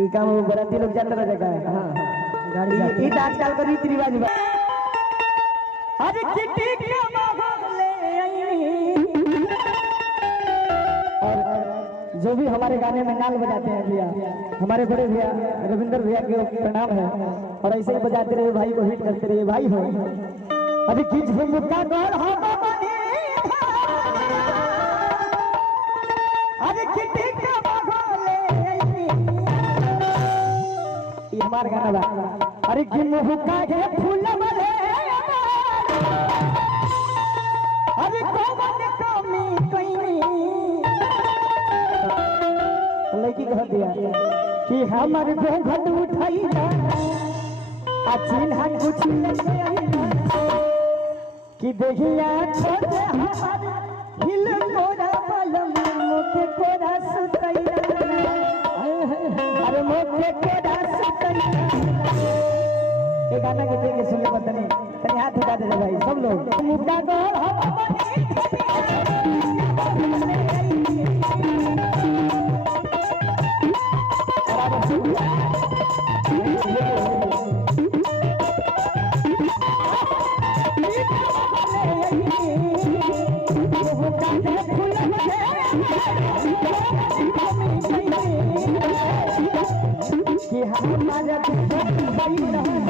ई काम वो बराती लोग जाता रहता है। हां गाड़ी ई आजकल का रीति रिवाज बा। अरे चिट्ठी के मांगले और जो भी हमारे गाने में नाल बजाते हैं भैया, हमारे बड़े भैया रविंद्र भैया के प्रणाम है। और ऐसे ही बजाते रहिए भाई को, हिट करते रहिए भाई हो। अभी किछ मुक्का गौर हो बनी अरे चिट्ठी के मांगले ये हमारा गाना बा। अरे कि मुक्का के फूल वाले अरे कौन कमी कहीं लड़की कह दिया कि हमारे घूंघट उठाई आ चिन्ह कुछ लेके आई कि देखिया छोटे हमारे हिल कोरा पलम मुके कोरा सुतई अरे मुके कोरा सुतई। ये गाना के देख के सुन ले पता नहीं तनी हाथ उठा दे भाई सब लोग। मुक्का गोल हम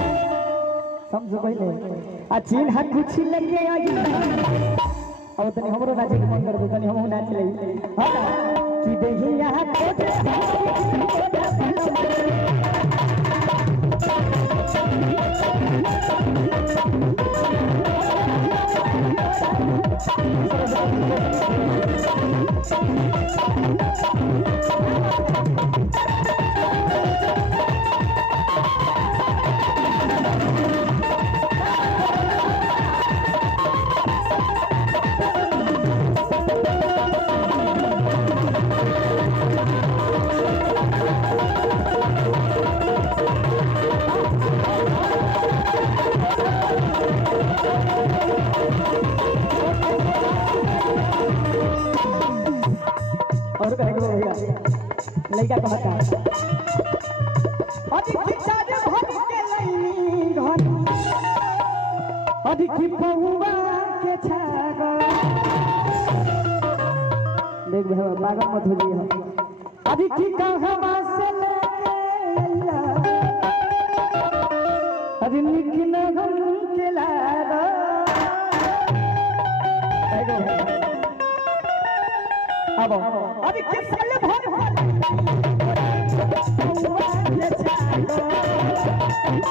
समझो पहले आ चीन हाथ गुच्छी लेके आई अब तनी हमरो नाचे के मन कर दो तनी हमहु नाच ले हां कि देखी यहां कोटे और कहेंगे भैया लड़का कहता अभी खिचा दे भर के लईनी घर अभी की पहुआ के छागा देख भैया पागल मत हो जाइए अभी की कहवा